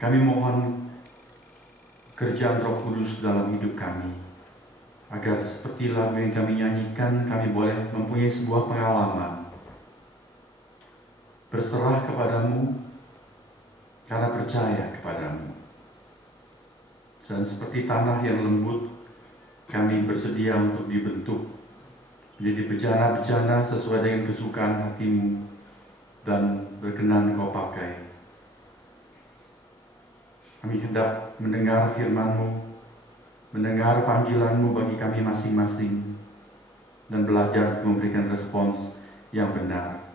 Kami mohon kerjaan Roh Kudus dalam hidup kami, agar seperti lagu yang kami nyanyikan, kami boleh mempunyai sebuah pengalaman berserah kepadamu karena percaya kepadamu. Dan seperti tanah yang lembut, kami bersedia untuk dibentuk menjadi bejana-bejana sesuai dengan kesukaan hatimu dan berkenan kau pakai. Kami hendak mendengar firman-Mu, mendengar panggilan-Mu bagi kami masing-masing, dan belajar memberikan respons yang benar.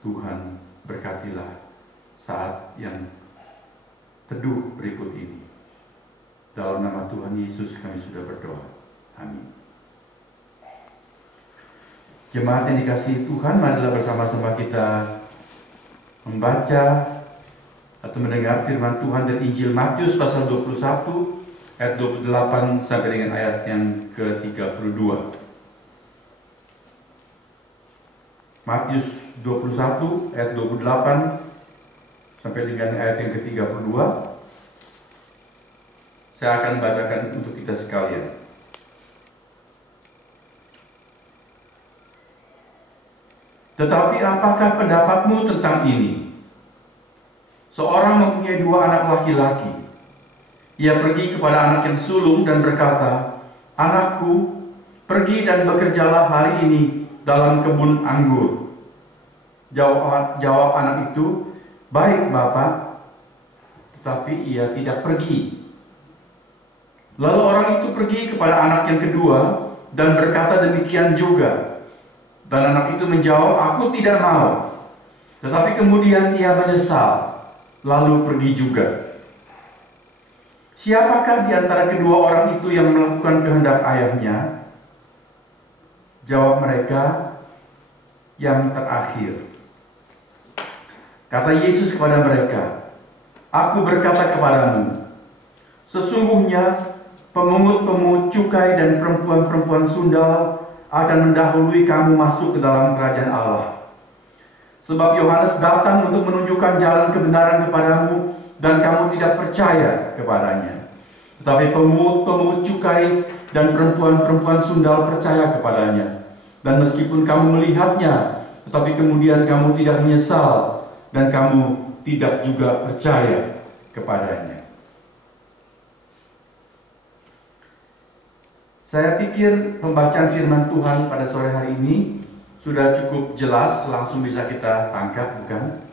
Tuhan, berkatilah saat yang teduh berikut ini. Dalam nama Tuhan Yesus kami sudah berdoa. Amin. Jemaat yang dikasihi Tuhan, marilah bersama-sama kita membaca atau mendengar firman Tuhan dari Injil Matius pasal 21 ayat 28 sampai dengan ayat yang ke-32. Matius 21 ayat 28 sampai dengan ayat yang ke-32. Saya akan bacakan untuk kita sekalian. Tetapi apakah pendapatmu tentang ini? Seorang mempunyai 2 anak laki-laki. Ia pergi kepada anak yang sulung dan berkata, "Anakku, pergi dan bekerjalah hari ini dalam kebun anggur." Jawab anak itu, "Baik, Bapak." Tetapi ia tidak pergi. Lalu orang itu pergi kepada anak yang kedua dan berkata demikian juga. Dan anak itu menjawab, "Aku tidak mau." Tetapi kemudian ia menyesal, lalu pergi juga. Siapakah di antara kedua orang itu yang melakukan kehendak ayahnya? Jawab mereka, "Yang terakhir." Kata Yesus kepada mereka, "Aku berkata kepadamu, sesungguhnya pemungut-pemungut cukai dan perempuan-perempuan sundal akan mendahului kamu masuk ke dalam kerajaan Allah. Sebab Yohanes datang untuk menunjukkan jalan kebenaran kepadamu, dan kamu tidak percaya kepadanya. Tetapi pemungut-pemungut cukai dan perempuan-perempuan sundal percaya kepadanya. Dan meskipun kamu melihatnya, tetapi kemudian kamu tidak menyesal, dan kamu tidak juga percaya kepadanya." Saya pikir pembacaan firman Tuhan pada sore hari ini sudah cukup jelas, langsung bisa kita tangkap, bukan?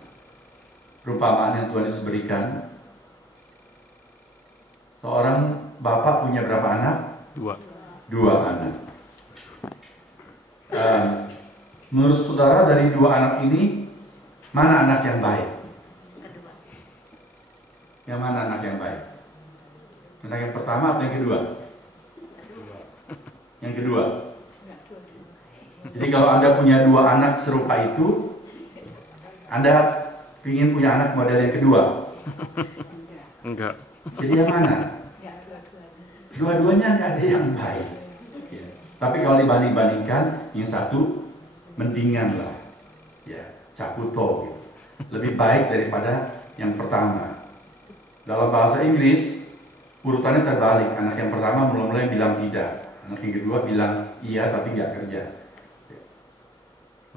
Perumpamaan yang Tuhan Yesus berikan. Seorang bapak punya berapa anak? 2 anak. Menurut saudara, dari 2 anak ini, mana anak yang baik? Yang mana anak yang baik? Anak yang pertama atau yang kedua? Yang kedua. Jadi kalau Anda punya 2 anak serupa itu, Anda ingin punya anak model yang kedua? Enggak. Jadi yang mana? Dua-duanya nggak ada yang baik. Ya. Tapi kalau dibanding-bandingkan, yang satu mendingan lah, ya, caputo, gitu. Lebih baik daripada yang pertama. Dalam bahasa Inggris, urutannya terbalik. Anak yang pertama mulai-mulai bilang tidak. Anak yang kedua bilang iya tapi nggak kerja.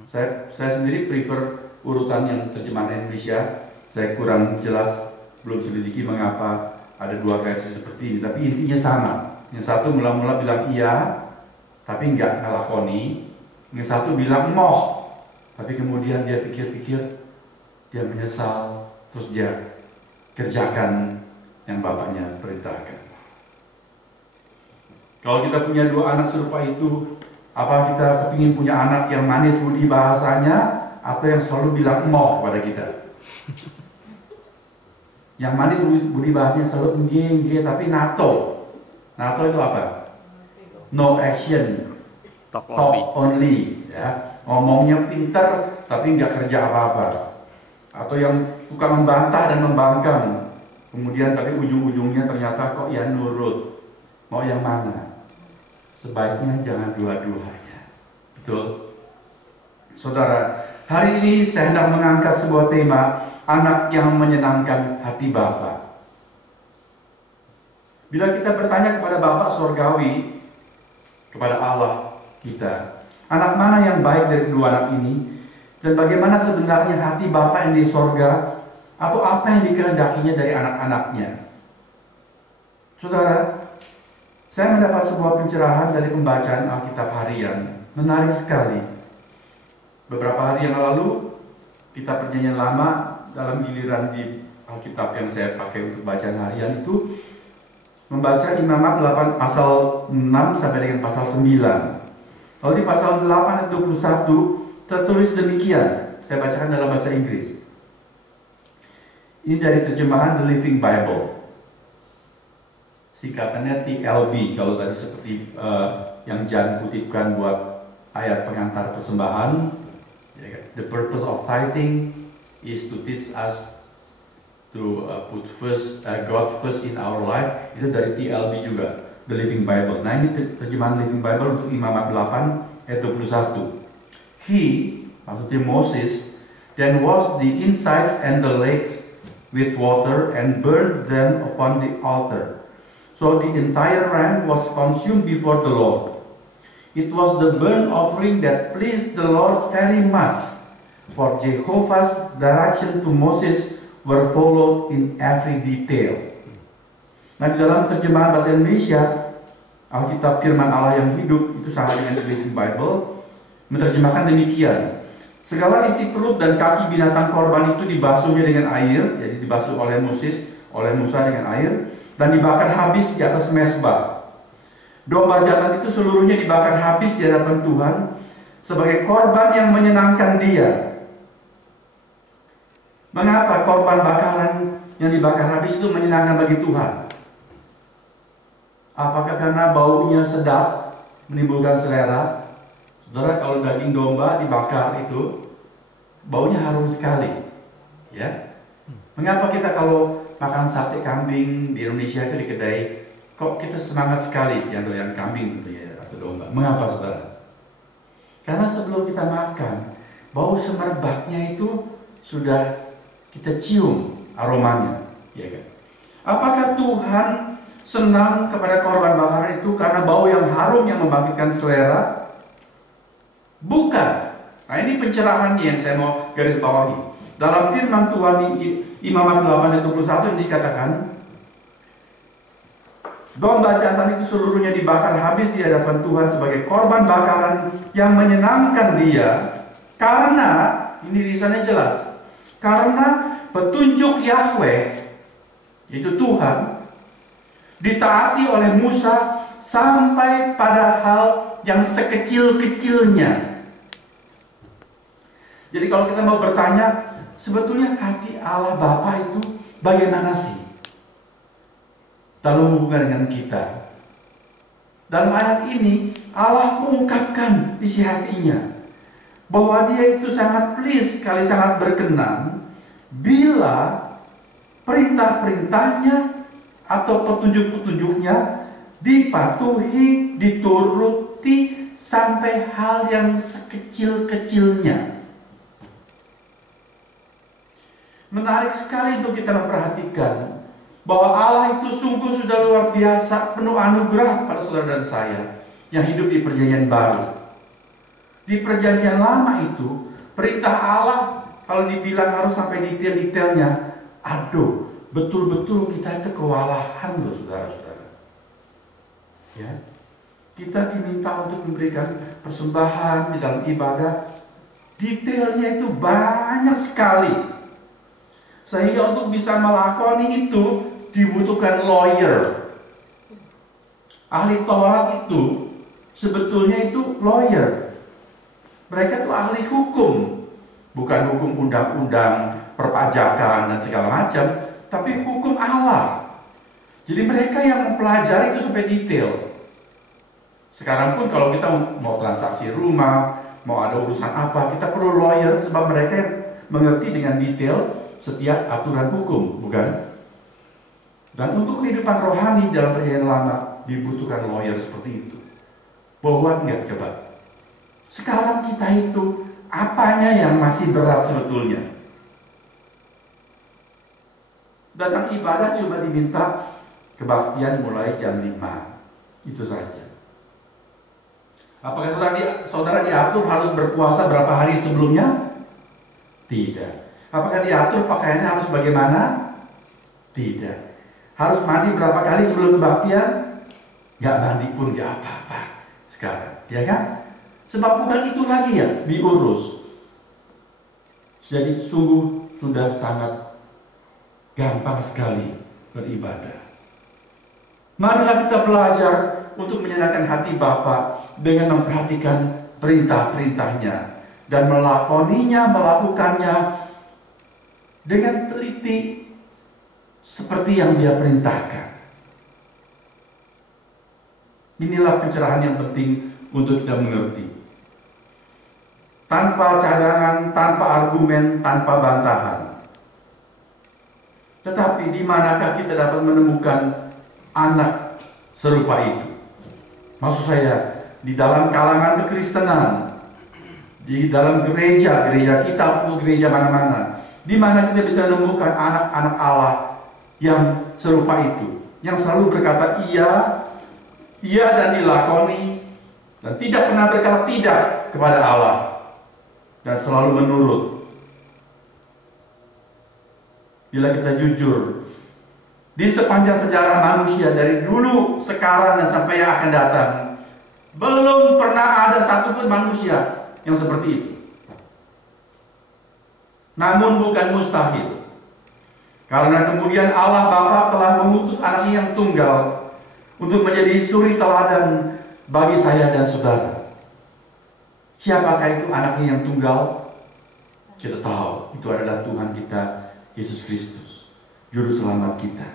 Saya sendiri prefer urutan yang terjemahan Indonesia. Saya kurang jelas, belum selidiki mengapa ada 2 versi seperti ini. Tapi intinya sama. Yang satu mula-mula bilang iya, tapi nggak ngelakoni. Yang satu bilang moh, tapi kemudian dia pikir-pikir, dia menyesal, terus dia kerjakan yang bapaknya perintahkan. Kalau kita punya 2 anak serupa itu, apa kita kepingin punya anak yang manis budi bahasanya, atau yang selalu bilang emoh kepada kita? Yang manis budi bahasanya selalu enggih, tapi NATO. NATO itu apa? No action, talk only. Ya. Ngomongnya pintar, tapi nggak kerja apa-apa. Atau yang suka membantah dan membangkang, kemudian tapi ujung-ujungnya ternyata kok ya nurut. Mau yang mana? sebaiknya jangan dua-duanya. Betul? Saudara, hari ini saya hendak mengangkat sebuah tema, anak yang menyenangkan hati Bapa. Bila kita bertanya kepada Bapa Surgawi, kepada Allah kita, anak mana yang baik dari kedua anak ini, dan bagaimana sebenarnya hati Bapa yang di sorga, atau apa yang dikehendakinya dari anak-anaknya. Saudara, saya mendapat sebuah pencerahan dari pembacaan Alkitab harian, menarik sekali. Beberapa hari yang lalu, kita Perjanjian Lama dalam giliran di Alkitab yang saya pakai untuk bacaan harian itu membaca Imamat 8 pasal 6 sampai dengan pasal 9. Lalu di pasal 8 ayat 21 tertulis demikian. Saya bacakan dalam bahasa Inggris. Ini dari terjemahan The Living Bible. Singkatannya TLB kalau tadi seperti yang Jan kutipkan buat ayat pengantar persembahan. The purpose of tithing is to teach us to put God first in our life. Itu dari TLB juga, The Living Bible. Nah ini terjemahan Living Bible untuk Imamat 8 ayat 21. He, maksudnya Moses, then washed the insides and the legs with water and burned them upon the altar. So the entire ram was consumed before the Lord. It was the burnt offering that pleased the Lord very much. For Jehovah's direction to Moses were followed in every detail. Nah, di dalam terjemahan bahasa Indonesia, Alkitab Firman Allah yang hidup itu sama dengan The Living Bible, menerjemahkan demikian. Segala isi perut dan kaki binatang korban itu dibasuhnya dengan air, jadi dibasuh oleh Musa dengan air, dan dibakar habis di atas mezbah. Domba jantan itu seluruhnya dibakar habis di hadapan Tuhan sebagai korban yang menyenangkan Dia. Mengapa korban bakaran yang dibakar habis itu menyenangkan bagi Tuhan? Apakah karena baunya sedap, menimbulkan selera? Saudara, kalau daging domba dibakar itu baunya harum sekali, ya. Mengapa kita kalau makan sate kambing di Indonesia itu di kedai, kok kita semangat sekali yang doyan kambing gitu ya, atau domba? Mengapa, saudara? Karena sebelum kita makan, bau semerbaknya itu sudah kita cium aromanya, ya kan? Apakah Tuhan senang kepada korban bakaran itu karena bau yang harum yang membangkitkan selera? Bukan. Nah, ini pencerahan yang saya mau garis bawahi. Dalam firman Tuhan di Imamat 8 ayat 21 ini dikatakan, domba jantan itu seluruhnya dibakar habis di hadapan Tuhan sebagai korban bakaran yang menyenangkan Dia, karena ini risannya jelas. Karena petunjuk Yahweh, itu Tuhan, ditaati oleh Musa sampai pada hal yang sekecil-kecilnya. Jadi kalau kita mau bertanya, sebetulnya hati Allah Bapa itu bagaimana sih dalam hubungan dengan kita? Dalam ayat ini Allah mengungkapkan isi hatinya, bahwa Dia itu sangat please, sekali sangat berkenan bila perintah-perintahnya atau petunjuk-petunjuknya dipatuhi, dituruti sampai hal yang sekecil-kecilnya. Menarik sekali untuk kita memperhatikan bahwa Allah itu sungguh sudah luar biasa, penuh anugerah kepada saudara dan saya yang hidup di Perjanjian Baru. Di Perjanjian Lama itu, perintah Allah kalau dibilang harus sampai detail-detailnya, aduh, betul-betul kita itu kewalahan loh saudara-saudara. Ya, kita diminta untuk memberikan persembahan di dalam ibadah, detailnya itu banyak sekali. Sehingga untuk bisa melakoni itu dibutuhkan lawyer. Ahli Taurat itu sebetulnya itu lawyer. Mereka itu ahli hukum, bukan hukum undang-undang, perpajakan dan segala macam, tapi hukum Allah. Jadi mereka yang mempelajari itu sampai detail. Sekarang pun kalau kita mau transaksi rumah, mau ada urusan apa, kita perlu lawyer sebab mereka yang mengerti dengan detail setiap aturan hukum, bukan? Dan untuk kehidupan rohani dalam Perjanjian Lama dibutuhkan lawyer seperti itu. Bobot nggak coba? Sekarang kita itu apanya yang masih berat sebetulnya? Datang ibadah cuma diminta kebaktian mulai jam 5. Itu saja. Apakah saudara diatur harus berpuasa berapa hari sebelumnya? Tidak. Apakah diatur pakaiannya harus bagaimana? Tidak. Harus mandi berapa kali sebelum kebaktian? Gak mandi pun gak apa-apa sekarang, ya kan? Sebab bukan itu lagi ya diurus. Jadi sungguh sudah sangat gampang sekali beribadah. Marilah kita belajar untuk menyenangkan hati Bapa dengan memperhatikan perintah-perintahnya dan melakukannya dengan teliti seperti yang Dia perintahkan. Inilah pencerahan yang penting untuk kita mengerti. Tanpa cadangan, tanpa argumen, tanpa bantahan. Tetapi di manakah kita dapat menemukan anak serupa itu? Maksud saya, di dalam kalangan kekristenan, di dalam gereja kita, gereja mana-mana, di mana kita bisa menemukan anak-anak Allah yang serupa itu, yang selalu berkata iya dan dilakoni, dan tidak pernah berkata tidak kepada Allah, dan selalu menurut. Bila kita jujur, di sepanjang sejarah manusia dari dulu, sekarang, dan sampai yang akan datang, belum pernah ada satupun manusia yang seperti itu. Namun bukan mustahil, karena kemudian Allah Bapa telah mengutus anaknya yang tunggal untuk menjadi suri teladan bagi saya dan saudara. Siapakah itu anaknya yang tunggal? Kita tahu, itu adalah Tuhan kita, Yesus Kristus, Juru Selamat kita.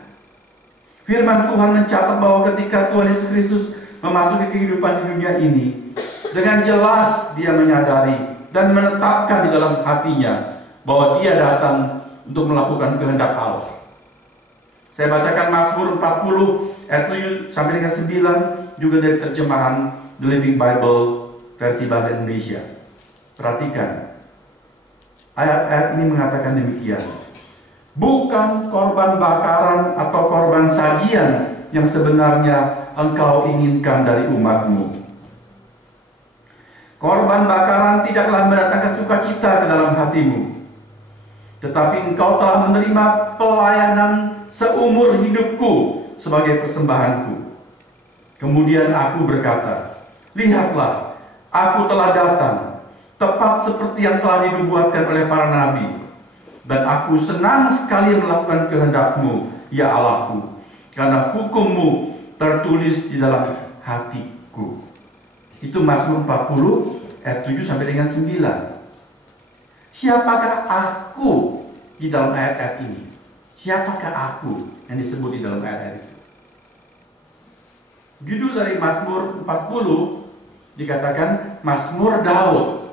Firman Tuhan mencatat bahwa ketika Tuhan Yesus Kristus memasuki kehidupan di dunia ini, dengan jelas Dia menyadari dan menetapkan di dalam hatinya bahwa Dia datang untuk melakukan kehendak Allah. Saya bacakan Mazmur 40 ayat 7 sampai dengan 9, juga dari terjemahan The Living Bible versi bahasa Indonesia. Perhatikan, ayat-ayat ini mengatakan demikian. Bukan korban bakaran atau korban sajian yang sebenarnya engkau inginkan dari umatmu. Korban bakaran tidaklah mendatangkan sukacita ke dalam hatimu, tetapi engkau telah menerima pelayanan seumur hidupku sebagai persembahanku. Kemudian aku berkata, lihatlah, aku telah datang, tepat seperti yang telah dinubuatkan oleh para nabi. Dan aku senang sekali melakukan kehendak-Mu, ya Allahku, karena hukum-Mu tertulis di dalam hatiku. Itu Mazmur 40 ayat 7 sampai dengan 9. Siapakah aku di dalam ayat-ayat ini? Siapakah aku yang disebut di dalam ayat-ayat itu? Judul dari Mazmur 40 dikatakan Mazmur Daud.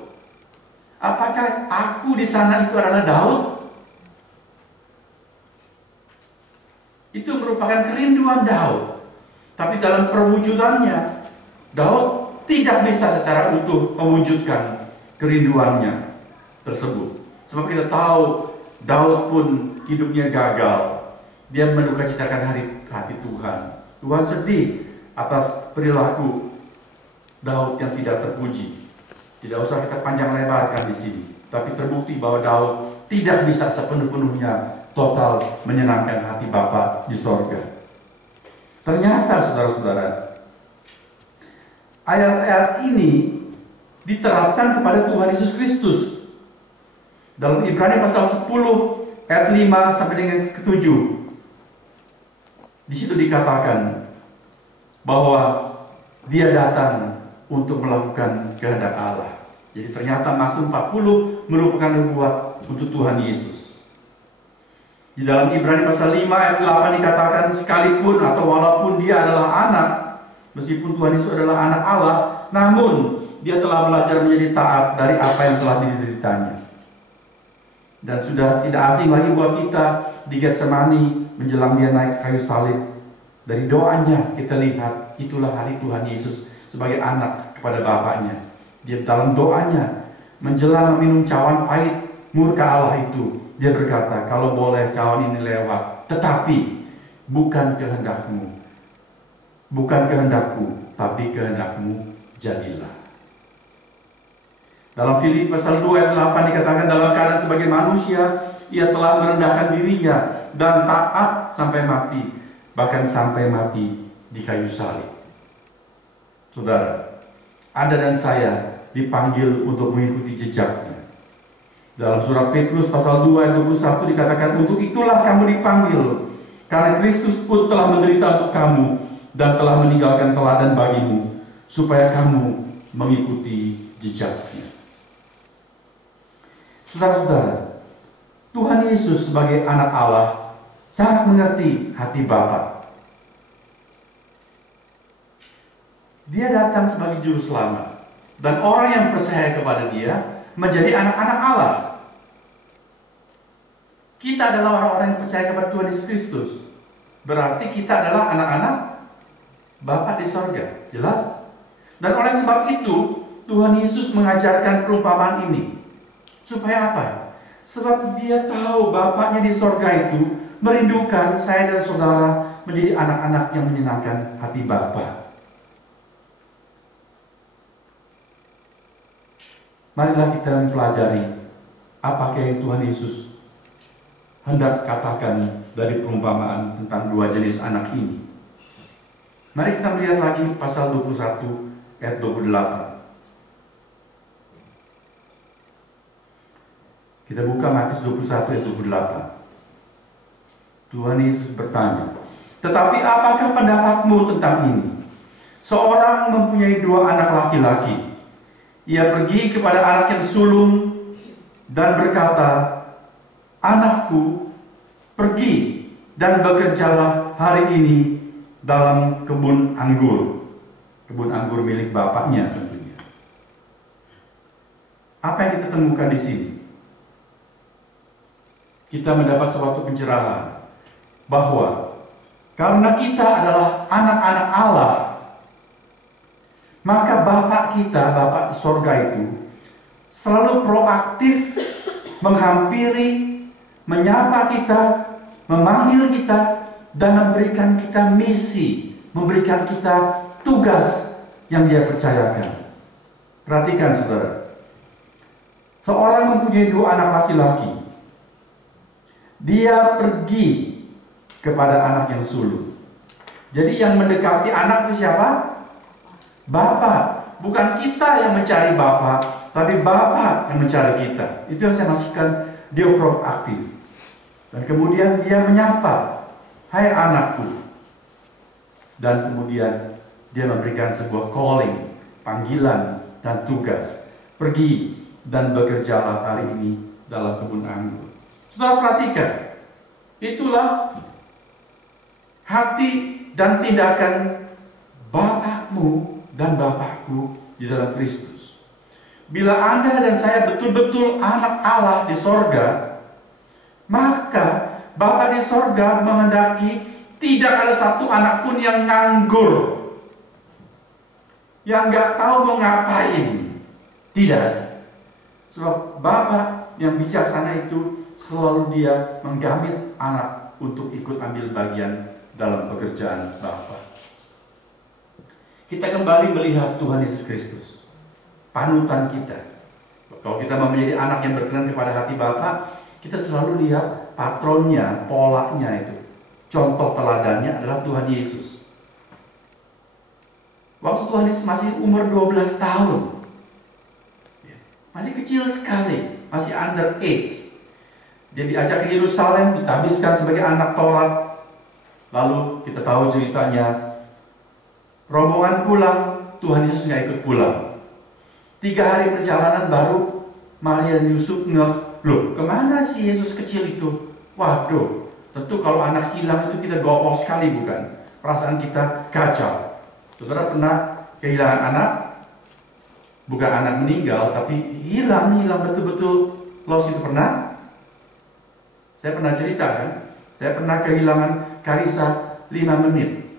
Apakah aku di sana itu adalah Daud? Itu merupakan kerinduan Daud. Tapi dalam perwujudannya, Daud tidak bisa secara utuh mewujudkan kerinduannya tersebut. Sebab kita tahu Daud pun hidupnya gagal. Dia mendukacitakan hati Tuhan. Tuhan sedih atas perilaku Daud yang tidak terpuji. Tidak usah kita panjang lebarkan di sini. Tapi terbukti bahwa Daud tidak bisa sepenuh-penuhnya total menyenangkan hati Bapa di sorga. Ternyata saudara-saudara, ayat-ayat ini diterapkan kepada Tuhan Yesus Kristus. Dalam Ibrani pasal 10 ayat 5 sampai dengan ke-7. Di situ dikatakan bahwa Dia datang untuk melakukan kehendak Allah. Jadi ternyata Mazmur 40 merupakan nubuat untuk Tuhan Yesus. Di dalam Ibrani pasal 5 ayat 8 dikatakan, sekalipun atau walaupun Dia adalah anak, meskipun Tuhan Yesus adalah anak Allah, namun Dia telah belajar menjadi taat dari apa yang telah dideritanya. Dan sudah tidak asing lagi buat kita di Getsemani menjelang Dia naik ke kayu salib. Dari doanya kita lihat itulah hari Tuhan Yesus sebagai anak kepada bapaknya. Dia dalam doanya menjelang minum cawan pahit murka Allah itu, dia berkata, kalau boleh cawan ini lewat, tetapi bukan kehendakmu, bukan kehendakku, tapi kehendakmu jadilah. Dalam Filipi pasal 2 ayat 8 dikatakan, dalam keadaan sebagai manusia, ia telah merendahkan dirinya dan taat sampai mati, bahkan sampai mati di kayu salib. Saudara, Anda dan saya dipanggil untuk mengikuti jejaknya. Dalam surat Petrus pasal 2 ayat 21 dikatakan, untuk itulah kamu dipanggil, karena Kristus pun telah menderita untuk kamu dan telah meninggalkan teladan bagimu, supaya kamu mengikuti jejaknya. Saudara-saudara, Tuhan Yesus sebagai anak Allah sangat mengerti hati Bapa. Dia datang sebagai juru selamat, dan orang yang percaya kepada dia menjadi anak-anak Allah. Kita adalah orang-orang yang percaya kepada Tuhan Yesus Kristus. Berarti kita adalah anak-anak Bapa di sorga. Jelas? Dan oleh sebab itu, Tuhan Yesus mengajarkan perumpamaan ini. Supaya apa? Sebab dia tahu Bapaknya di sorga itu merindukan saya dan saudara menjadi anak-anak yang menyenangkan hati Bapa. Marilah kita mempelajari apakah yang Tuhan Yesus hendak katakan dari perumpamaan tentang dua jenis anak ini. Mari kita melihat lagi pasal 21 ayat 28. Kita buka Matius 21 ayat 28. Tuhan Yesus bertanya, tetapi apakah pendapatmu tentang ini? Seorang mempunyai dua anak laki-laki. Ia pergi kepada anak yang sulung dan berkata, anakku, pergi dan bekerjalah hari ini dalam kebun anggur. Kebun anggur milik bapaknya tentunya. Apa yang kita temukan di sini? Kita mendapat suatu pencerahan bahwa karena kita adalah anak-anak Allah, maka Bapak kita, Bapak di sorga itu selalu proaktif menghampiri, menyapa kita, memanggil kita, dan memberikan kita misi, memberikan kita tugas yang dia percayakan. Perhatikan saudara, seorang mempunyai dua anak laki-laki. Dia pergi kepada anak yang sulung. Jadi yang mendekati anak itu siapa? Bapa. Bukan kita yang mencari Bapa, tapi Bapa yang mencari kita. Itu yang saya maksudkan, dia proaktif. Dan kemudian dia menyapa, hai anakku. Dan kemudian dia memberikan sebuah calling, panggilan dan tugas. Pergi dan bekerjalah hari ini dalam kebun anggur. Saudara perhatikan, itulah hati dan tindakan Bapakmu dan Bapakku di dalam Kristus. Bila Anda dan saya betul-betul anak Allah di sorga, maka Bapa di sorga menghendaki tidak ada satu anak pun yang nganggur, yang nggak tahu mau ngapain. Tidak. Sebab Bapa yang bijaksana itu selalu dia menggamit anak untuk ikut ambil bagian dalam pekerjaan Bapa. Kita kembali melihat Tuhan Yesus Kristus, panutan kita. Kalau kita mau menjadi anak yang berkenan kepada hati Bapa, kita selalu lihat patronnya, polanya itu. Contoh teladannya adalah Tuhan Yesus. Waktu Tuhan Yesus masih umur 12 tahun, masih kecil sekali, masih under age. Dia diajak ke Yerusalem, ditabiskan sebagai anak Taurat. Lalu kita tahu ceritanya, rombongan pulang, Tuhan Yesus nggak ikut pulang. 3 hari perjalanan baru Maria dan Yusuf ngeh, loh kemana si Yesus kecil itu? Waduh, tentu kalau anak hilang itu kita gopoh sekali bukan? Perasaan kita kacau. Saudara pernah kehilangan anak? Bukan anak meninggal, tapi hilang betul-betul. Lost itu pernah? Saya pernah cerita kan? Saya pernah kehilangan Karisa 5 menit.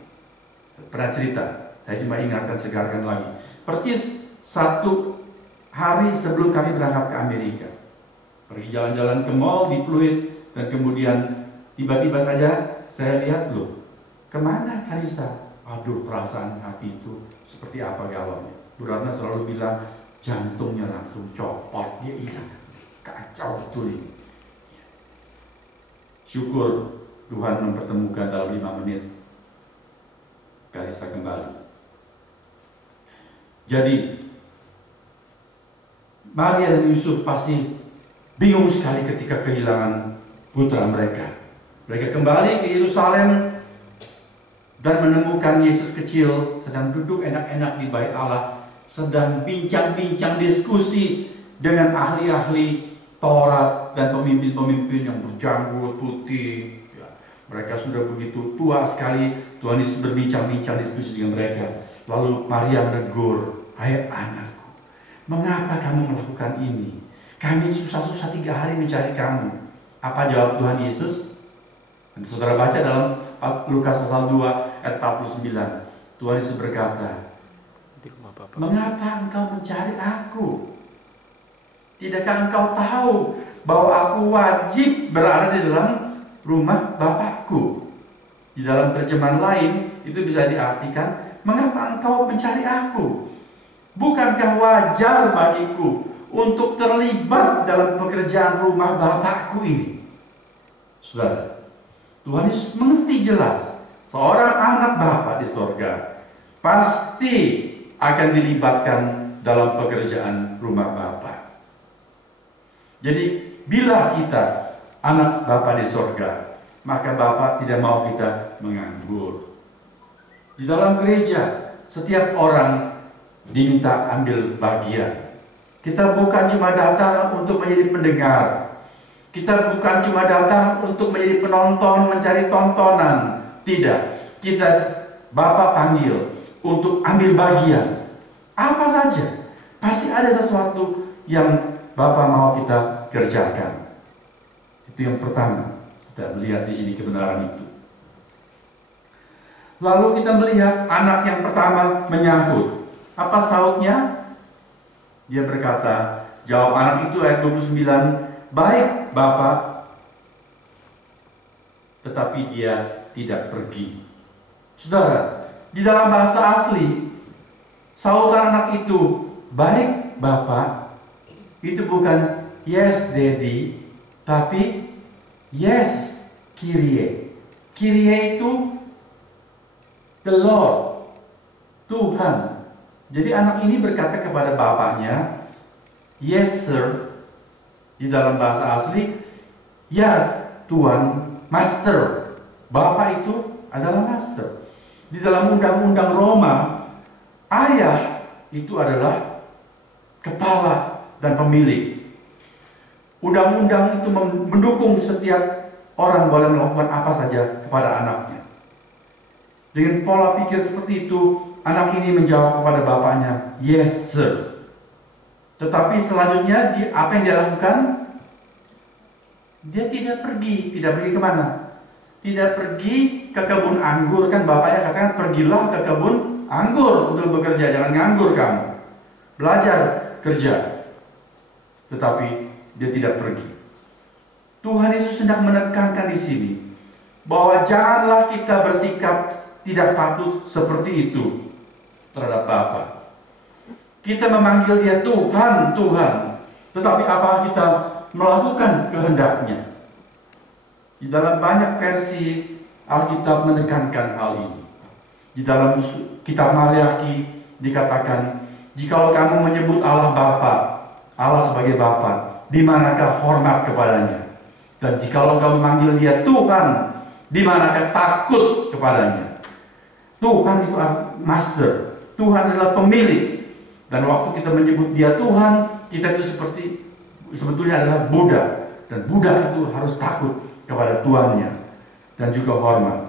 Pernah cerita. Saya cuma ingatkan, segarkan lagi. Persis 1 hari sebelum kami berangkat ke Amerika, pergi jalan-jalan ke mall di Pluit, dan kemudian tiba-tiba saja saya lihat, loh, kemana Karissa? Aduh, perasaan hati itu seperti apa galaunya. Bu Ratna selalu bilang, jantungnya langsung copot, dia hilang. Kacau betul ini. Syukur Tuhan mempertemukan dalam 5 menit Karissa kembali. Jadi Maria dan Yusuf pasti bingung sekali ketika kehilangan putra mereka. Mereka kembali ke Yerusalem dan menemukan Yesus kecil sedang duduk enak-enak di bait Allah, sedang bincang-bincang diskusi dengan ahli-ahli Taurat dan pemimpin-pemimpin yang berjanggut putih. Ya, mereka sudah begitu tua sekali. Tuhan Yesus berbincang-bincang diskusi dengan mereka. Lalu Maria menegur, "Hai anakku, mengapa kamu melakukan ini? Kami susah-susah 3 hari mencari kamu." Apa jawab Tuhan Yesus? Nanti saudara baca dalam Lukas pasal 2 ayat 49. Tuhan Yesus berkata, "Mengapa engkau mencari aku? Tidakkah engkau tahu bahwa aku wajib berada di dalam rumah Bapakku?" Di dalam terjemahan lain itu bisa diartikan, "Mengapa engkau mencari aku? Bukankah wajar bagiku untuk terlibat dalam pekerjaan rumah Bapakku ini?" Saudara, Tuhan Yesus mengerti jelas seorang anak Bapa di sorga pasti akan dilibatkan dalam pekerjaan rumah Bapa. Jadi bila kita anak Bapa di sorga, maka Bapa tidak mau kita menganggur. Di dalam gereja, setiap orang diminta ambil bagian. Kita bukan cuma datang untuk menjadi pendengar. Kita bukan cuma datang untuk menjadi penonton, mencari tontonan. Tidak. Kita Bapa panggil untuk ambil bagian. Apa saja. Pasti ada sesuatu yang Bapa mau kita kerjakan. Itu yang pertama. Kita melihat di sini kebenaran itu. Lalu kita melihat anak yang pertama menyahut. Apa sautnya? Dia berkata, jawab anak itu ayat 29, "Baik, Bapak," tetapi dia tidak pergi. Saudara, di dalam bahasa asli, sautan anak itu, "Baik, Bapak," itu bukan "Yes, Daddy," tapi "Yes, Kyrie." Kyrie itu the Lord, Tuhan. Jadi anak ini berkata kepada bapaknya, "Yes, sir." Di dalam bahasa asli, "Ya, Tuan, Master." Bapak itu adalah Master. Di dalam undang-undang Roma, ayah itu adalah kepala dan pemilik. Undang-undang itu mendukung setiap orang boleh melakukan apa saja kepada anaknya. Dengan pola pikir seperti itu, anak ini menjawab kepada bapaknya, "Yes, sir." Tetapi selanjutnya apa yang dia lakukan? Dia tidak pergi. Tidak pergi kemana? Tidak pergi ke kebun anggur. Kan bapaknya katakan, "Pergilah ke kebun anggur untuk bekerja. Jangan nganggur kamu. Belajar kerja." Tetapi dia tidak pergi. Tuhan Yesus hendak menekankan di sini bahwa janganlah kita bersikap tidak patut seperti itu terhadap Bapa. Kita memanggil dia Tuhan, Tuhan, tetapi apakah kita melakukan kehendaknya? Di dalam banyak versi Alkitab menekankan hal ini. Di dalam kitab Maliaki dikatakan, "Jikalau kamu menyebut Allah Bapa, Allah sebagai Bapa, di manakah hormat kepadanya? Dan jikalau kamu memanggil dia Tuhan, di manakah takut kepadanya?" Tuhan itu Master, Tuhan adalah pemilik. Dan waktu kita menyebut dia Tuhan, kita itu sebetulnya adalah budak. Dan budak itu harus takut kepada tuannya dan juga hormat.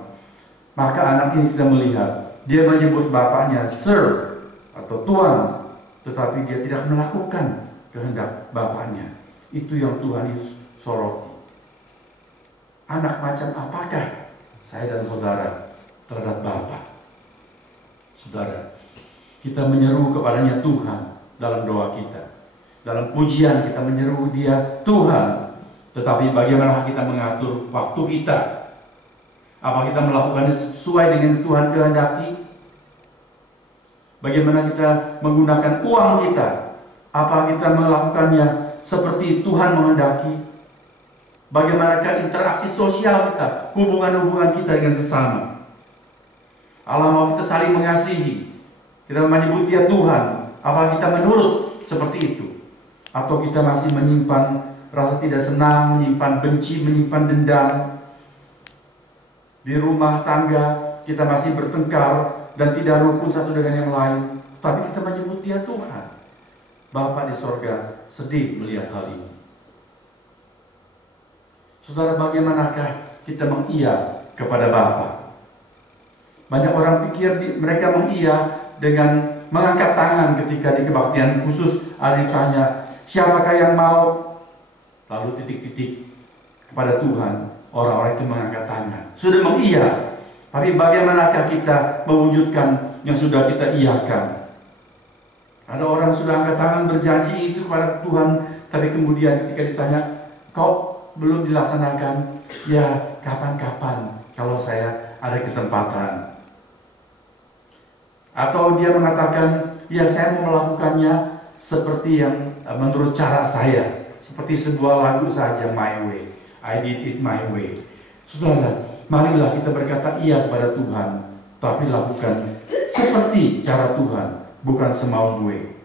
Maka anak ini kita melihat, dia menyebut bapaknya Sir atau Tuan, tetapi dia tidak melakukan kehendak bapaknya. Itu yang Tuhan Yesus soroti. Anak macam apakah saya dan saudara terhadap Bapa? Saudara, kita menyeru kepadanya Tuhan dalam doa kita. Dalam pujian kita menyeru Dia Tuhan. Tetapi bagaimana kita mengatur waktu kita? Apa kita melakukannya sesuai dengan Tuhan kehendaki? Bagaimana kita menggunakan uang kita? Apa kita melakukannya seperti Tuhan menghendaki? Bagaimanakah interaksi sosial kita, hubungan-hubungan kita dengan sesama? Allah mau kita saling mengasihi. Kita menyebut Dia Tuhan. Apa kita menurut seperti itu? Atau kita masih menyimpan rasa tidak senang, menyimpan benci, menyimpan dendam? Di rumah tangga kita masih bertengkar dan tidak rukun satu dengan yang lain, tapi kita menyebut Dia Tuhan. Bapa di sorga sedih melihat hal ini. Saudara, bagaimanakah kita mengiya kepada Bapa? Banyak orang pikir mereka mengiya dengan mengangkat tangan ketika di kebaktian khusus ada ditanya, siapakah yang mau? Lalu titik-titik kepada Tuhan, orang-orang itu mengangkat tangan. Sudah mengiya, tapi bagaimanakah kita mewujudkan yang sudah kita iyakan? Ada orang sudah angkat tangan berjanji itu kepada Tuhan, tapi kemudian ketika ditanya, kok belum dilaksanakan? Ya, kapan-kapan kalau saya ada kesempatan. Atau dia mengatakan, ya saya mau melakukannya seperti yang menurut cara saya, seperti sebuah lagu saja, my way, I did it my way. Saudara, marilah kita berkata iya kepada Tuhan, tapi lakukan seperti cara Tuhan, bukan semau gue.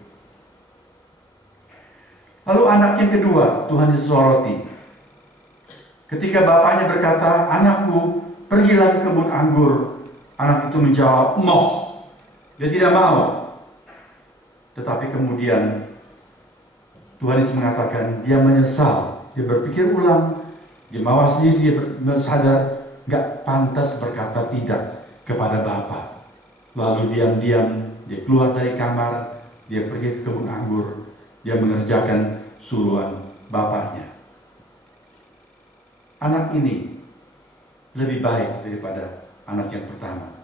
Lalu anak yang kedua, Tuhan disoroti. Ketika bapaknya berkata, anakku, pergilah ke kebun anggur. Anak itu menjawab, moh. Dia tidak mau. Tetapi kemudian Tuhan Yesus mengatakan dia menyesal. Dia berpikir ulang. Dia mawas diri, dia sadar gak pantas berkata tidak kepada Bapa. Lalu diam-diam dia keluar dari kamar. Dia pergi ke kebun anggur. Dia mengerjakan suruhan bapaknya. Anak ini lebih baik daripada anak yang pertama.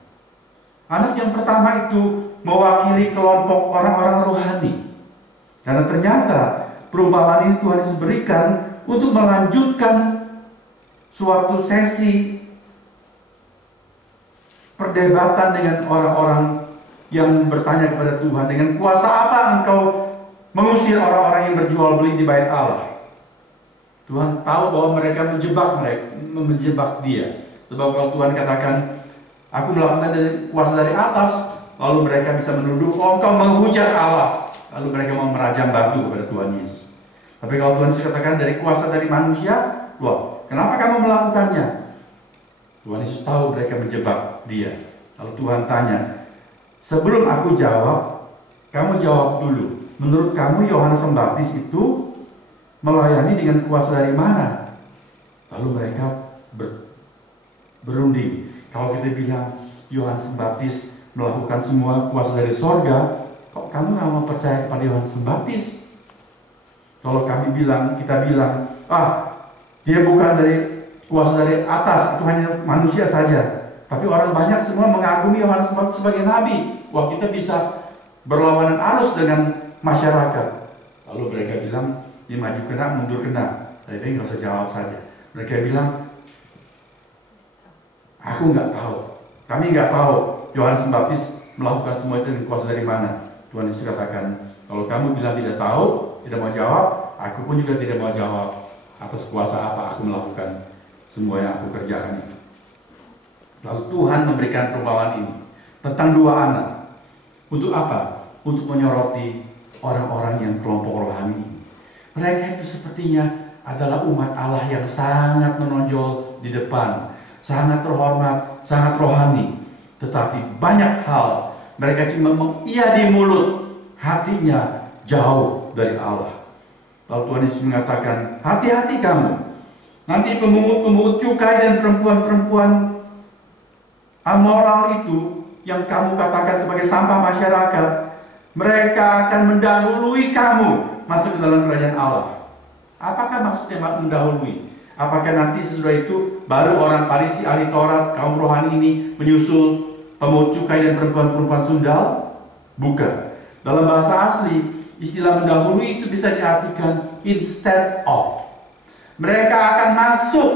Anak yang pertama itu mewakili kelompok orang-orang rohani. Karena ternyata perumpamaan ini Tuhan Yesus berikan untuk melanjutkan suatu sesi perdebatan dengan orang-orang yang bertanya kepada Tuhan, dengan kuasa apa engkau mengusir orang-orang yang berjual beli di bait Allah? Tuhan tahu bahwa mereka menjebak dia. Sebab kalau Tuhan katakan, aku melakukan kuasa dari atas, lalu mereka bisa menuduh, oh engkau menghujat Allah. Lalu mereka mau merajam batu kepada Tuhan Yesus. Tapi kalau Tuhan Yesus katakan dari kuasa dari manusia, wah, kenapa kamu melakukannya? Tuhan Yesus tahu mereka menjebak dia. Lalu Tuhan tanya, sebelum aku jawab, kamu jawab dulu. Menurut kamu Yohanes Pembaptis itu melayani dengan kuasa dari mana? Lalu mereka berunding. Kalau kita bilang Yohanes Pembaptis melakukan semua kuasa dari sorga, kok kamu nggak mau percaya kepada Yohanes Pembaptis? Kalau kita bilang, dia bukan dari kuasa dari atas, itu hanya manusia saja. Tapi orang banyak semua mengagumi Yohanes Pembaptis sebagai nabi. Wah, kita bisa berlawanan arus dengan masyarakat. Lalu mereka bilang, dia maju kena, mundur kena. Jadi nggak usah jawab saja. Mereka bilang, aku nggak tahu. Kami nggak tahu Yohanes Pembaptis melakukan semua itu dengan kuasa dari mana. Tuhan Yesus katakan, kalau kamu bilang tidak tahu, tidak mau jawab, aku pun juga tidak mau jawab atas kuasa apa aku melakukan semua yang aku kerjakan itu. Lalu Tuhan memberikan perumpamaan ini tentang dua anak. Untuk apa? Untuk menyoroti orang-orang yang kelompok rohani ini. Mereka itu sepertinya adalah umat Allah yang sangat menonjol di depan, sangat terhormat, sangat rohani. Tetapi banyak hal mereka cuma mengiya di mulut, hatinya jauh dari Allah. Lalu Tuhan Yesus mengatakan, hati-hati kamu. Nanti pemungut-pemungut cukai dan perempuan-perempuan amoral itu yang kamu katakan sebagai sampah masyarakat, mereka akan mendahului kamu masuk ke dalam kerajaan Allah. Apakah maksudnya mendahului? Apakah nanti sesudah itu baru orang Farisi, ahli Taurat, kaum rohani ini menyusul pemungut cukai dan perempuan-perempuan sundal? Bukan. Dalam bahasa asli, istilah mendahului itu bisa diartikan instead of. Mereka akan masuk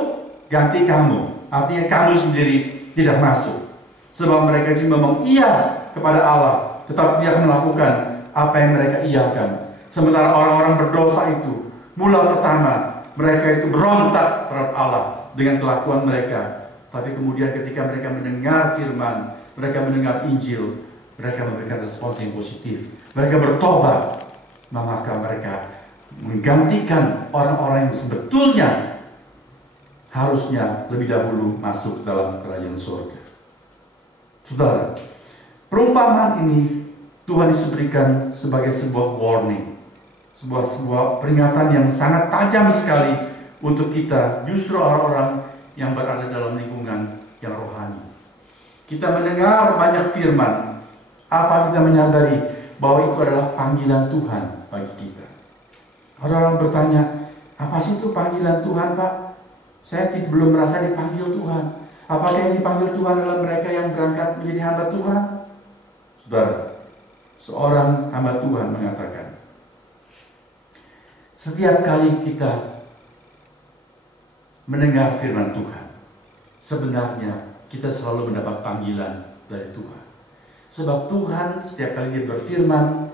ganti kamu. Artinya kamu sendiri tidak masuk. Sebab mereka cuma ngomong iya kepada Allah, tetapi tidak melakukan apa yang mereka iyakan. Sementara orang-orang berdosa itu, mula pertama mereka itu berontak terhadap Allah dengan kelakuan mereka. Tapi kemudian ketika mereka mendengar firman, mereka mendengar Injil, mereka memberikan respons yang positif. Mereka bertobat, maka mereka menggantikan orang-orang yang sebetulnya harusnya lebih dahulu masuk dalam kerajaan surga. Saudara, perumpamaan ini Tuhan Yesus berikan sebagai sebuah warning, sebuah peringatan yang sangat tajam sekali untuk kita, justru orang-orang yang berada dalam lingkungan yang rohani. Kita mendengar banyak firman, apa kita menyadari bahwa itu adalah panggilan Tuhan bagi kita? Orang-orang bertanya, apa sih itu panggilan Tuhan, Pak? Saya belum merasa dipanggil Tuhan. Apakah yang dipanggil Tuhan adalah mereka yang berangkat menjadi hamba Tuhan? Saudara, seorang hamba Tuhan mengatakan, setiap kali kita mendengar firman Tuhan, sebenarnya kita selalu mendapat panggilan dari Tuhan. Sebab Tuhan setiap kali Dia berfirman,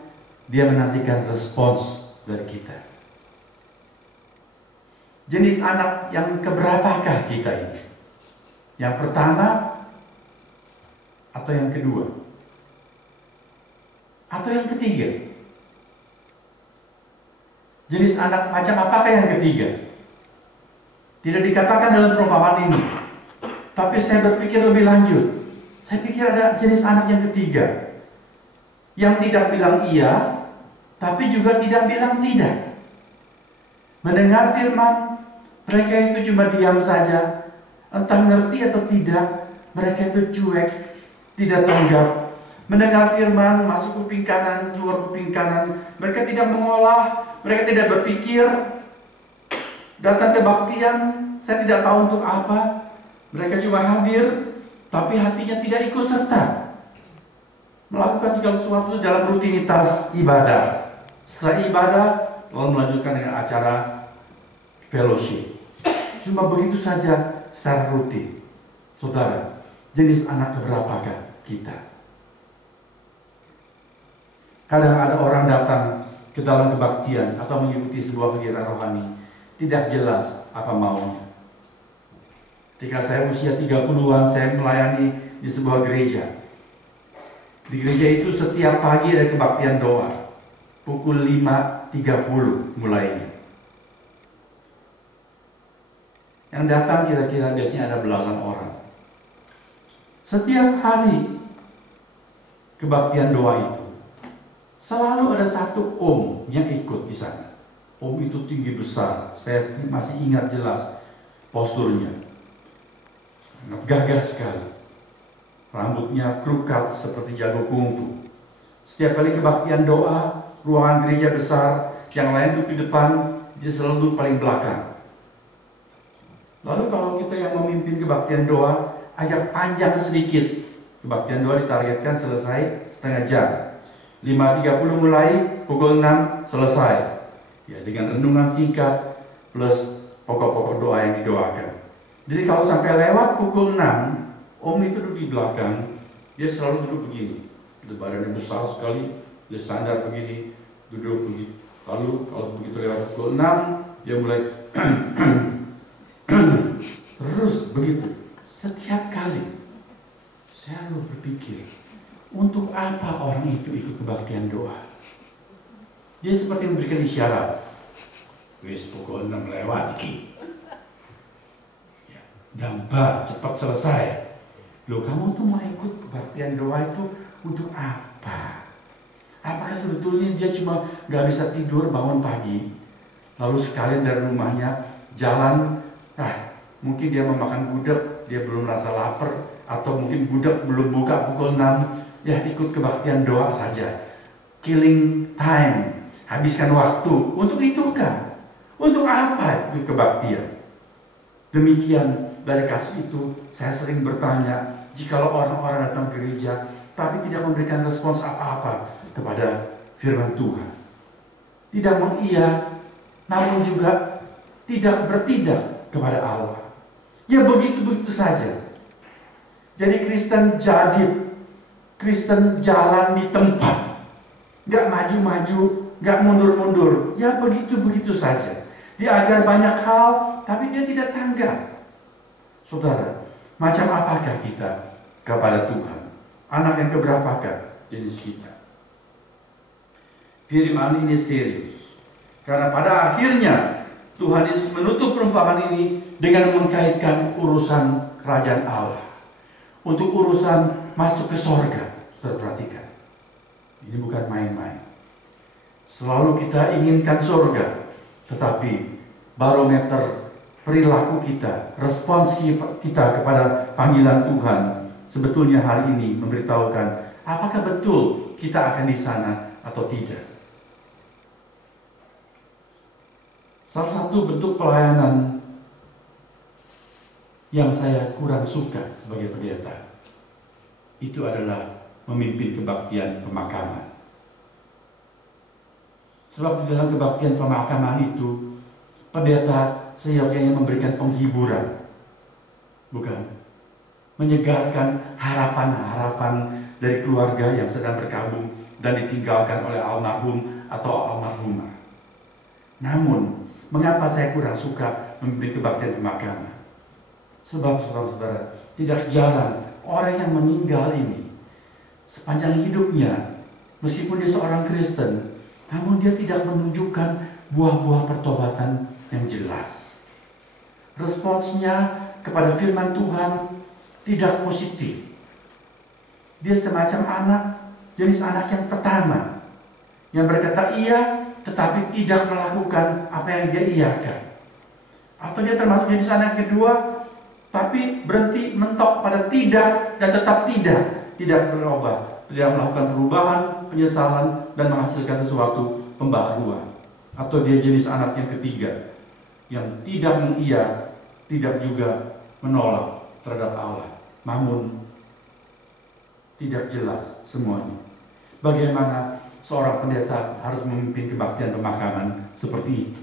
Dia menantikan respons dari kita. Jenis anak yang keberapakah kita ini? Yang pertama atau yang kedua? Atau yang ketiga? Jenis anak macam apakah yang ketiga? Tidak dikatakan dalam perumpamaan ini. Tapi saya berpikir lebih lanjut. Saya pikir ada jenis anak yang ketiga, yang tidak bilang iya, tapi juga tidak bilang tidak. Mendengar firman, mereka itu cuma diam saja. Entah ngerti atau tidak, mereka itu cuek, tidak tanggap. Mendengar firman, masuk kuping kanan, keluar kuping kanan. Mereka tidak mengolah, mereka tidak berpikir. Datang kebaktian, saya tidak tahu untuk apa. Mereka cuma hadir, tapi hatinya tidak ikut serta. Melakukan segala sesuatu dalam rutinitas ibadah. Setelah ibadah, lalu melanjutkan dengan acara fellowship. Cuma begitu saja secara rutin. Saudara, jenis anak keberapakah kita? Kadang ada orang datang ke dalam kebaktian atau mengikuti sebuah kegiatan rohani, tidak jelas apa maunya. Ketika saya usia 30-an, saya melayani di sebuah gereja. Di gereja itu setiap pagi ada kebaktian doa. Pukul 5.30 mulainya. Yang datang kira-kira biasanya ada belasan orang. Setiap hari kebaktian doa itu selalu ada satu om yang ikut di sana. Om itu tinggi besar, saya masih ingat jelas posturnya. Sangat gagah sekali. Rambutnya krukat seperti jago kungfu. Setiap kali kebaktian doa, ruangan gereja besar, yang lain duduk di depan, dia selalu duduk paling belakang. Lalu kalau kita yang memimpin kebaktian doa, agak panjang sedikit. Kebaktian doa ditargetkan selesai setengah jam. 5.30 mulai, pukul 6 selesai. Ya, dengan renungan singkat plus pokok-pokok doa yang didoakan. Jadi kalau sampai lewat pukul 6, om itu duduk di belakang, dia selalu duduk begini. Itu badannya besar sekali, dia sandar begini, duduk begini. Lalu kalau begitu lewat pukul 6, dia mulai terus begitu. Setiap kali saya lalu berpikir, untuk apa orang itu ikut kebaktian doa? Dia seperti memberikan isyarat. Wis pukul 6 lewat iki. Ya, dampak cepat selesai. Loh, kamu tuh mau ikut kebaktian doa itu untuk apa? Apakah sebetulnya dia cuma gak bisa tidur bangun pagi, lalu sekalian dari rumahnya jalan, mungkin dia mau makan gudeg, dia belum merasa lapar, atau mungkin gudeg belum buka pukul 6, ya ikut kebaktian doa saja. Killing time, habiskan waktu. Untuk itu kan? Untuk apa itu kebaktian? Demikian dari kasus itu, saya sering bertanya, jikalau orang-orang datang ke gereja tapi tidak memberikan respons apa-apa kepada firman Tuhan. Tidak mengiya, namun juga tidak bertindak kepada Allah. Ya begitu-begitu saja. Jadi Kristen jadid, Kristen jalan di tempat, gak maju-maju, gak mundur-mundur, ya begitu-begitu saja. Diajar banyak hal, tapi dia tidak tanggap. Saudara, macam apakah kita kepada Tuhan? Anak yang keberapakah jenis kita? Firman ini serius, karena pada akhirnya Tuhan Yesus menutup perumpamaan ini dengan mengkaitkan urusan kerajaan Allah. Untuk urusan masuk ke sorga, saudara perhatikan. Ini bukan main-main. Selalu kita inginkan sorga, tetapi barometer perilaku kita, respons kita kepada panggilan Tuhan, sebetulnya hari ini memberitahukan apakah betul kita akan di sana atau tidak. Salah satu bentuk pelayanan yang saya kurang suka sebagai pendeta itu adalah memimpin kebaktian pemakaman. Sebab di dalam kebaktian pemakaman itu pendeta seyogyanya memberikan penghiburan, bukan menyegarkan harapan-harapan dari keluarga yang sedang berkabung dan ditinggalkan oleh almarhum atau almarhumah. Namun, mengapa saya kurang suka memimpin kebaktian pemakaman? Sebab saudara-saudara, tidak jarang orang yang meninggal ini sepanjang hidupnya, meskipun dia seorang Kristen, namun dia tidak menunjukkan buah-buah pertobatan yang jelas. Responsnya kepada firman Tuhan tidak positif. Dia semacam anak, jenis anak yang pertama, yang berkata iya, tetapi tidak melakukan apa yang dia iyakan. Atau dia termasuk jenis anak kedua, tapi berhenti mentok pada tidak dan tetap tidak berubah, tidak melakukan perubahan, penyesalan, dan menghasilkan sesuatu pembaharuan. Atau dia jenis anak yang ketiga, yang tidak mengiya, tidak juga menolak terhadap Allah, namun tidak jelas semuanya. Bagaimana seorang pendeta harus memimpin kebaktian pemakaman seperti itu?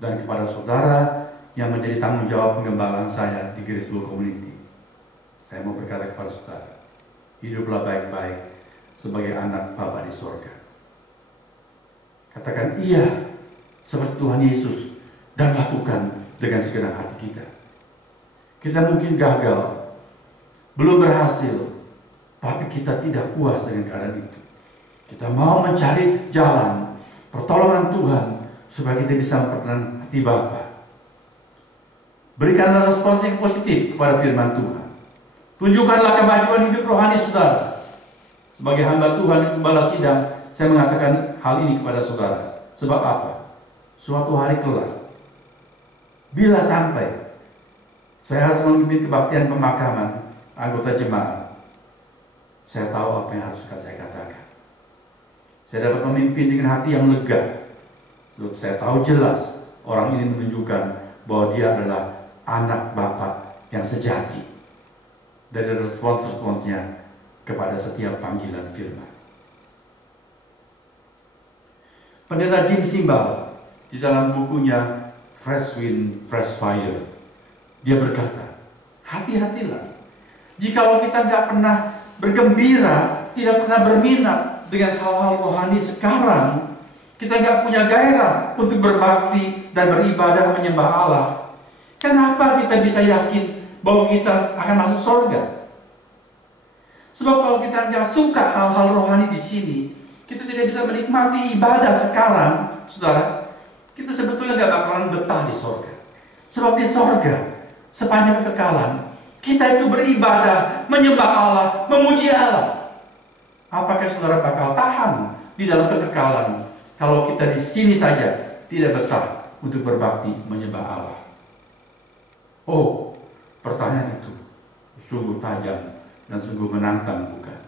Dan kepada saudara yang menjadi tanggung jawab pengembangan saya di Grace World Community, saya mau berkata kepada saudara, hiduplah baik-baik sebagai anak Bapa di sorga. Katakan iya seperti Tuhan Yesus dan lakukan dengan segenap hati kita. Kita mungkin gagal, belum berhasil, tapi kita tidak puas dengan keadaan itu. Kita mau mencari jalan pertolongan Tuhan supaya kita bisa memperkenan hati Bapa. Berikanlah respons yang positif kepada firman Tuhan. Tunjukkanlah kemajuan hidup rohani saudara. Sebagai hamba Tuhan di Gembala Sidang, saya mengatakan hal ini kepada saudara. Sebab apa? Suatu hari kelak, bila sampai saya harus memimpin kebaktian pemakaman anggota jemaat, saya tahu apa yang harus saya katakan. Saya dapat memimpin dengan hati yang lega. Sebab saya tahu jelas orang ini menunjukkan bahwa dia adalah anak Bapa yang sejati dari respons-responsnya kepada setiap panggilan firman. Pendeta Jim Simbal di dalam bukunya Fresh Wind, Fresh Fire, dia berkata, hati-hatilah jikalau kita nggak pernah bergembira, tidak pernah berminat dengan hal-hal rohani sekarang, kita nggak punya gairah untuk berbakti dan beribadah menyembah Allah. Kenapa kita bisa yakin bahwa kita akan masuk surga? Sebab kalau kita nggak suka hal-hal rohani di sini, kita tidak bisa menikmati ibadah sekarang, saudara. Kita sebetulnya nggak bakalan betah di surga. Sebab di surga, sepanjang kekekalan, kita itu beribadah, menyembah Allah, memuji Allah. Apakah saudara bakal tahan di dalam kekekalan kalau kita di sini saja tidak betah untuk berbakti menyembah Allah? Oh, pertanyaan itu sungguh tajam dan sungguh menantang, bukan?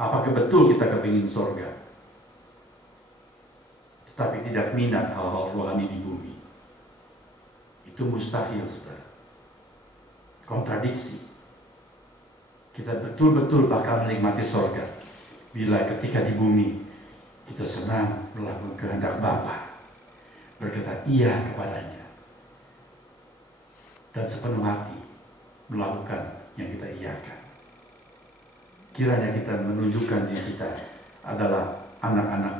Apakah betul kita kepingin surga, tetapi tidak minat hal-hal rohani di bumi? Itu mustahil, saudara. kontradiksi. Kita betul-betul bakal menikmati sorga bila ketika di bumi kita senang melakukan kehendak Bapa, berkata iya kepadanya, dan sepenuh hati melakukan yang kita iyakan. Kiranya kita menunjukkan diri kita adalah anak-anak